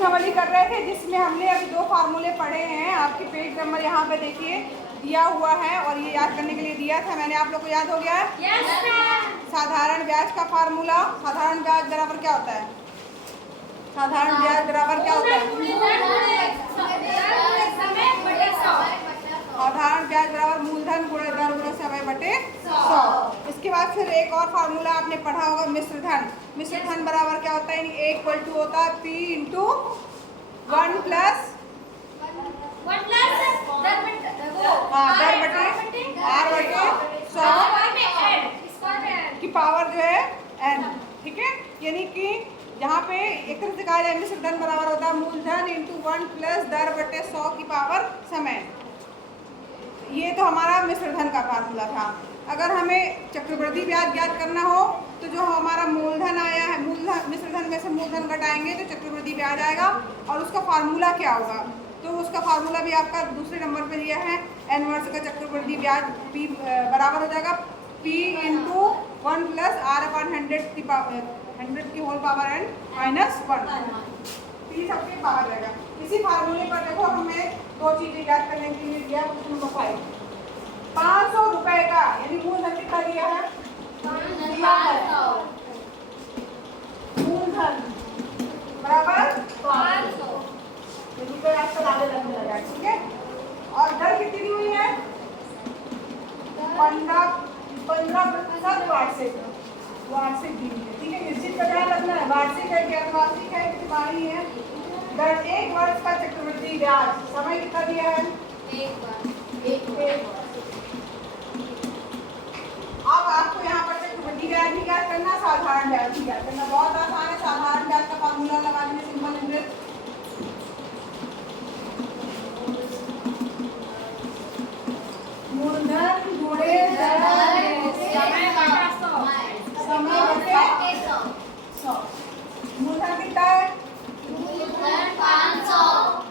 प्रश्नावली कर रहे थे जिसमें हमने अभी 2 फार्मूले पढ़े हैं। आपके पेज नंबर यहाँ पे देखिए दिया हुआ है और ये याद करने के लिए दिया था मैंने। आप लोग को याद हो गया है? यस। साधारण ब्याज का फार्मूला, साधारण ब्याज बराबर क्या होता है? साधारण ब्याज बराबर क्या होता है? साधारण ब्याज बराबर मूलधन गुणे दर गुणे समय बटे 100। इसके बाद फिर एक और फार्मूला आपने पढ़ा होगा मिश्र धन। मिश्र धन बराबर क्या होता है? यानी A इक्वल टू होता है P इंटू 1 प्लस दर बटे R बटे 100 की पावर जो है n। ठीक है, यानी कि यहाँ पे एक तरह से कहा जाए मिश्र धन बराबर होता है मूलधन इंटू 1 प्लस दर बटे 100 की पावर समय। ये तो हमारा मिश्र धन का फार्मूला था। अगर हमें चक्रवृद्धि ब्याज ज्ञात करना हो तो जो हमारा मूलधन आया है, मूलधन मिश्र धन में से मूलधन घटाएंगे तो चक्रवृद्धि ब्याज आएगा और उसका फार्मूला क्या होगा? तो उसका फार्मूला भी आपका दूसरे नंबर पे दिया है। n वर्ष का चक्रवृद्धि ब्याज p बराबर हो जाएगा p into 1 plus r upon 100 की whole power n minus 1। p सबके बाहर रहेगा। इसी फार्मूले पर देखो हमें 2 चीजें याद करने के लिए दिया। क्वेश्चन नंबर 5 500 रुपए का यानी मूलधन कितना दिया है? मूलधन बराबर 500 रुपए आपका लाले लगने लगा। ठीक है, और दर कितनी दी हुई है? 15% वार्षिक दी हुई है। ठीक है, निश्चित का ध्यान रखना है, वार्षिक है क्या वार्षिक है तिमाही है। दर 1 वर्ष का चक्रवृद्धि ब्याज समय कितना दिया है? 1 वर्ष। अब आपको यहाँ पर चक्रवृद्धि ब्याज भी ज्ञात करना, साधारण ब्याज भी ज्ञात करना। बहुत आसान है। साधारण ब्याज का फार्मूला लगा देंगे सिंपल इंटरेस्ट। मूलधन गुणे दर समय बटे 100। मूलधन कितना है? 500।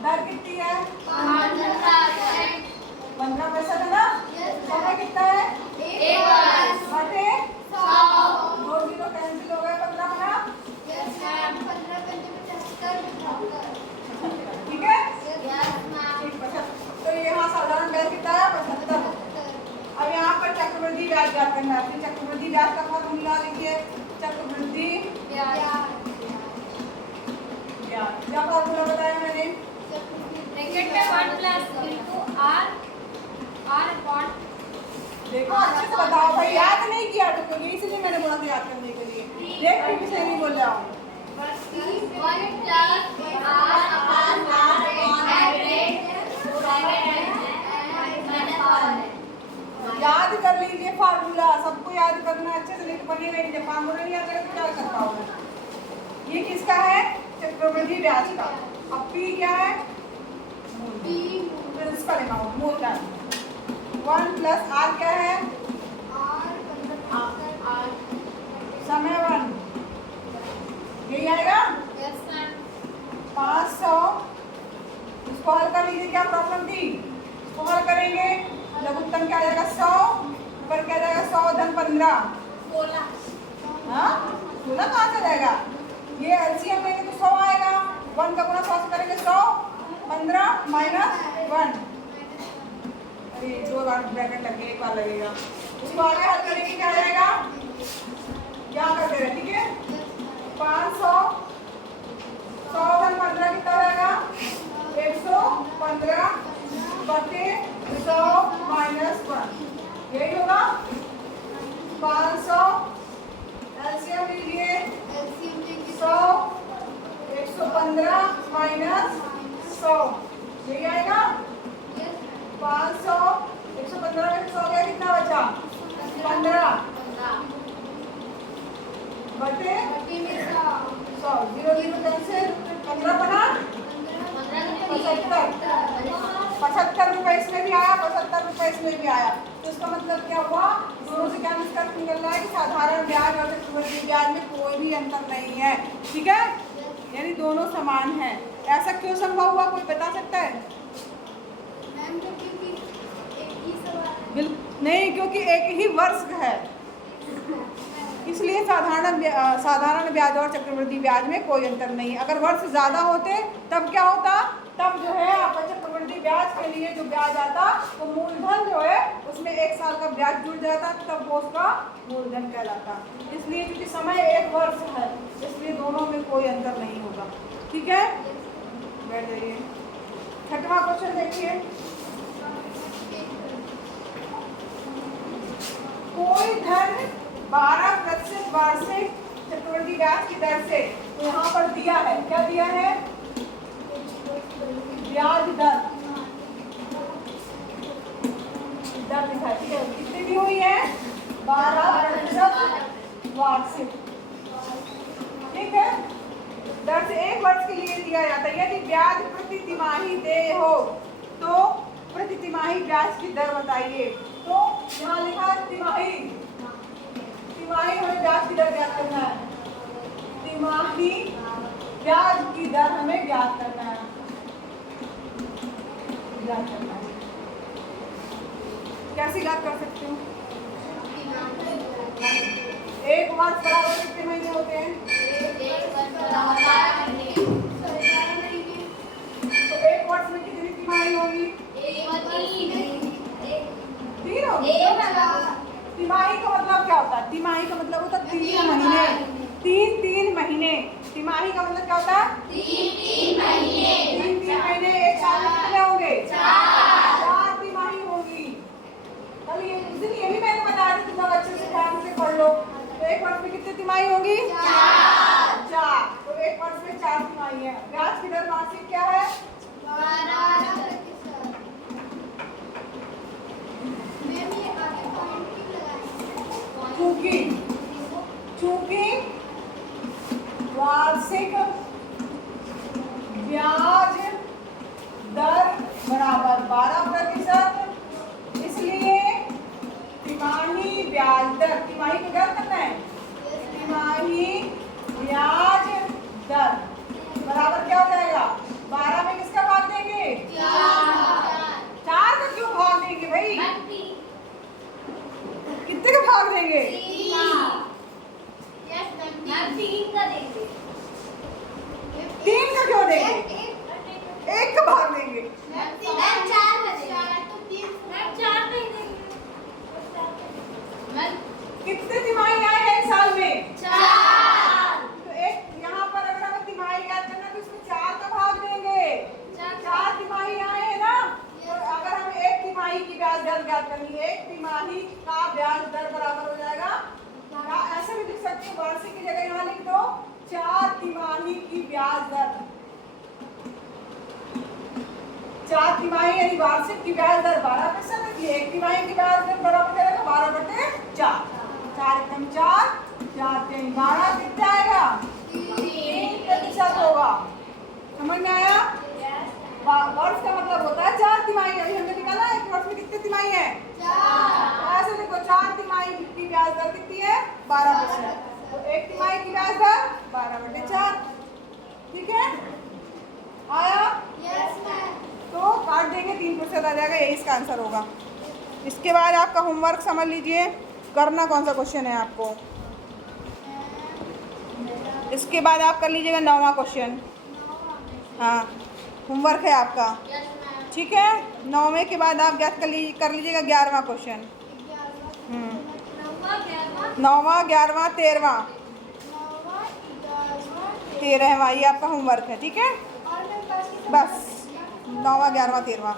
दर कितनी है? 15% है ना? समय कितना है? 1 वर्ष बटे 100। 2 0 कैंसिल हो गए, 15 बना। ठीक है, तो यहाँ साधारण ब्याज कितना है? 75। अब यहाँ पर चक्रवृद्धि ब्याज ज्ञात करना है। चक्रवृद्धि ब्याज का फार्मूला लिखिए। चक्रवृद्धि ब्याज क्या फार्मूला बताया मैंने? देखो अच्छे से बताओ भाई, याद नहीं किया तो क्योंकि इसलिए मैंने बोला था याद करने के लिए। देख के किसी नहीं बोल रहा हूँ। याद कर लीजिए फार्मूला, सबको याद करना अच्छे से, लिख बनेगा नहीं। जब फार्मूला नहीं आता तो क्या कर पाओगे? ये किसका है? चक्रवृद्धि ब्याज का। अब P क्या है? प्रिंसिपल अमाउंट, मूलधन। 1 प्लस R क्या है? समय 1 यही आएगा 500। इसको हल कर लीजिए। क्या प्रॉब्लम थी? इसको हल करेंगे लघुत्तम क्या आ जाएगा? 100 ऊपर क्या जाएगा? 100 धन 15 हाँ 16 कहाँ से जाएगा? ये एलसीएम लेंगे तो 100 आएगा। 1 का गुणा 100 से करेंगे 100 15 माइनस 1। अरे 2 बार ब्रैकेट लगे, 1 बार लगेगा। इसको आगे हल करेंगे क्या जाएगा? क्या कर दे रहे? ठीक है, 500 100 धन 15 कितना रहेगा? 115 बटे 100 माइनस 1 यही होगा। 500 एलसीएम लीजिए। 100 115 माइनस 100 यही आएगा। 500 115 में 100 गया, कितना बचा? 15 बटे 100 0 0 कैंसिल। 15 बना 75 रुपए इसमें भी आया, 75 रुपए इसमें भी आया। तो इसका मतलब क्या हुआ? दोनों से क्या निष्कर्ष निकल रहा है कि साधारण ब्याज और चक्रवृद्धि ब्याज में कोई भी अंतर नहीं है। ठीक है, यानी दोनों समान हैं। ऐसा क्यों संभव हुआ, कोई बता सकता है? बिल्कुल नहीं, क्योंकि एक ही वर्ष है। इसलिए साधारण ब्याज और चक्रवृद्धि ब्याज में कोई अंतर नहीं है। अगर वर्ष ज़्यादा होते तब क्या होता, तब जो है आपका चक्रवृद्धि ब्याज के लिए जो ब्याज आता वो मूलधन जो है उसमें 1 साल का ब्याज जुड़ जाता, तब वो उसका मूलधन कहलाता। इसलिए क्योंकि समय 1 वर्ष है इसलिए दोनों में कोई अंतर नहीं होगा। ठीक है, बैठ जाइए। 6वां क्वेश्चन देखिए। कोई धन 12% वार्षिक चक्रवृद्धि ब्याज की दर से, तो यहाँ पर दिया है, क्या दिया है, ब्याज दर लिखा है। कितनी दी हुई है, 12% वार्षिक। ठीक है, दर से 1 वर्ष के लिए दिया जाता है। यदि ब्याज प्रति तिमाही देय हो तो प्रति तिमाही ब्याज की दर बताइए। तो यहाँ लिखा है तिमाही, हमें ब्याज की दर ज्ञात करना है। तिमाही ब्याज की दर हमें ज्ञात करना है। कैसे ज्ञात कर सकते हो? 1 वर्ष बराबर कितने महीने होते हैं? तो 1 वर्ष में कितनी तिमाही होगी? 3 होगी। तिमाही का मतलब क्या होता है? तिमाही का मतलब होता है 3 महीने, 3 महीने। तिमाही का मतलब क्या होता है? 3 महीने। 3 महीने। 1 साल में कितने होंगे? 4 तिमाही होगी। कल ये भी मैंने बताया था, तुम लोग अच्छे से ध्यान से पढ़ लो। तो 1 वर्ष में कितनी तिमाही होगी? 4। तो 1 वर्ष में 4 तिमाही है। ब्याज की दर वार्षिक क्या है? 12%। चूंकि वार्षिक ब्याज दर बराबर 12%, इसलिए तिमाही ब्याज दर, तिमाही को क्या करना है? तिमाही ब्याज दर बराबर क्या हो जाएगा? 12 में किसका भाग देंगे? 4 का क्यों भाग देंगे भाई? कितने का भाग देंगे? 3 का क्यों देंगे? 1 का भाग देंगे। कितने तिमाही आए हैं 1 साल में? 4। तो एक यहाँ पर अगर हमें तिमाही याद करना है तो इसमें 4 का भाग देंगे। 4 तिमाही आए हैं ना, तो अगर हमें 1 तिमाही की ब्याज दर ज्ञात करनी है, 1 तिमाही का ब्याज दर बराबर हो जाएगा, ऐसे भी लिख सकते हो, वार्षिक की जगह यहाँ लिख दो 4 तिमाही की ब्याज दर। 4 तिमाही यानी वार्षिक की ब्याज दर 12%, इसलिए 1 तिमाही की ब्याज दर बराबर करेगा 12/4। 4 एकम 4, 4 3 12, कितना आएगा? 3% होगा। समझ में आया? वर्ष का मतलब होता है 4 तिमाही। अभी हमने निकाला 1 वर्ष में कितने तिमाही है? 4। ऐसे देखो 4 तिमाही की ब्याज दर कितनी है? 12%। तो 1 तिमाही की ब्याज दर 12/4। ठीक है, आया? तो काट देंगे, 3% आ जाएगा, यही इसका आंसर होगा। इसके बाद आपका होमवर्क समझ लीजिए, करना कौन सा क्वेश्चन है आपको। इसके बाद आप कर लीजिएगा 9वां क्वेश्चन। हाँ, होमवर्क है आपका। ठीक है, 9वें के बाद आप ज्ञात कर लीजिएगा 11वां क्वेश्चन। 9वां, 11वां, 13वां ये आपका होमवर्क है। ठीक है, बस 9वां, 11वां, 13वां।